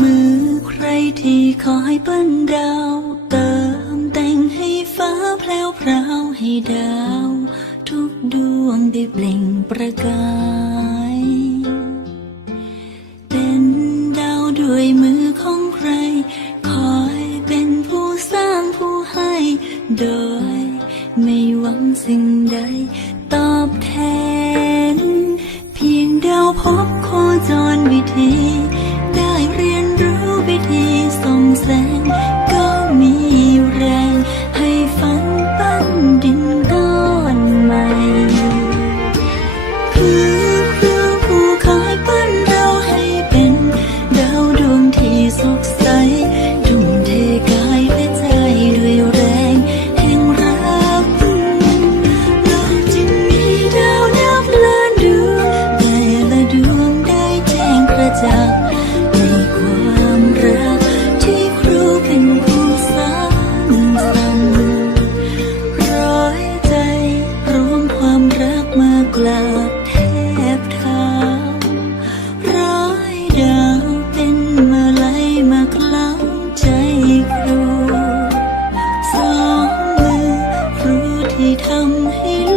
มือใครที่คอยเปิ้ดาว เติมแต่งให้ฟ้าแพลวพราวให้ดาว ทุกดวงได้เปล่งประกาย เป็นดาวด้วยมือ ไม่หวังสิ่งใดตอบแทน เพียงเดาพบโคจรวิธี กลับแทบเท้าร้ายดาเป็นมลัยมากล้ใจครูสองมือครูที่ทำให้